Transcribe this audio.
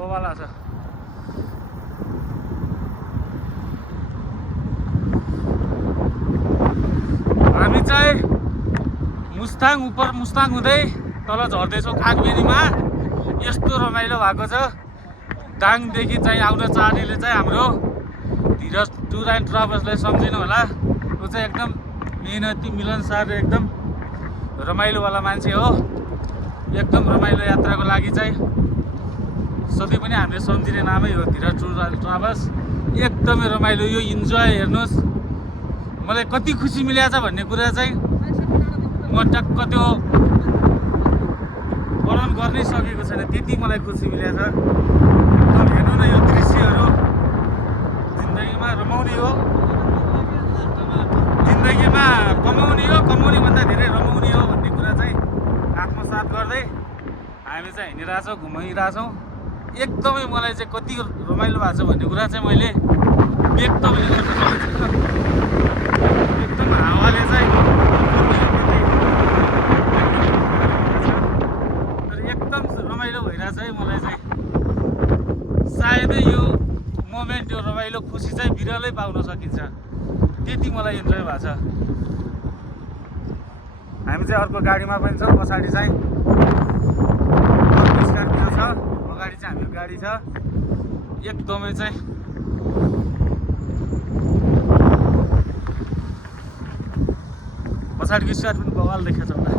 बवाला छ। हामी चाहिँ मुस्ताङ हुँदै तल झर्दैछौँ कागबेनीमा। यस्तो रमाइलो भएको छ। दाङदेखि चाहिँ आउन चाहनेले चाहिँ हाम्रो धीरज टुर एन्ड ट्राभल्सलाई सम्झिनु होला। ऊ चाहिँ एकदम मेहनती मिलनसार एकदम रमाइलोवाला मान्छे हो। एकदम रमाइलो यात्राको लागि चाहिँ सधैँ पनि हामीले सम्झिने नामै हो धीरज टुर एन्ड ट्राभल्स। एकदमै रमाइलो यो इन्जोय हेर्नुहोस्। मलाई कति खुसी मिलेको छ भन्ने कुरा चाहिँ म टक्क त्यो वर्णन गर्नै सकेको छैन, त्यति मलाई खुसी मिलेको छ। हेर्नु न यो दृश्यहरू। जिन्दगीमा रमाउने हो, जिन्दगीमा कमाउने हो, कमाउने भन्दा धेरै रमाउने हो भन्ने कुरा चाहिँ आत्मसात गर्दै हामी चाहिँ हिँडिरहेछौँ, घुमाइरहेछौँ। एकदमै मलाई चाहिँ कति रमाइलो भएको छ भन्ने कुरा चाहिँ मैले व्यक्त पनि गर्न सकेको छैन। एकदम हावाले चाहिँ एकदम रमाइलो भइरहेछ है। मलाई चाहिँ सायदै यो मोमेन्ट, यो रमाइलो खुसी चाहिँ बिरलै पाउन सकिन्छ, त्यति मलाई इन्जोय भएको छ। हामी चाहिँ अर्को गाडीमा पनि छौँ। पछाडि चाहिँ अर्को स्कर्पियो छ, अगाडि चाहिँ हाम्रो गाडी छ। एकदमै चाहिँ पछाडिको स्कर्पियो पनि बवाल देखेको छ होला।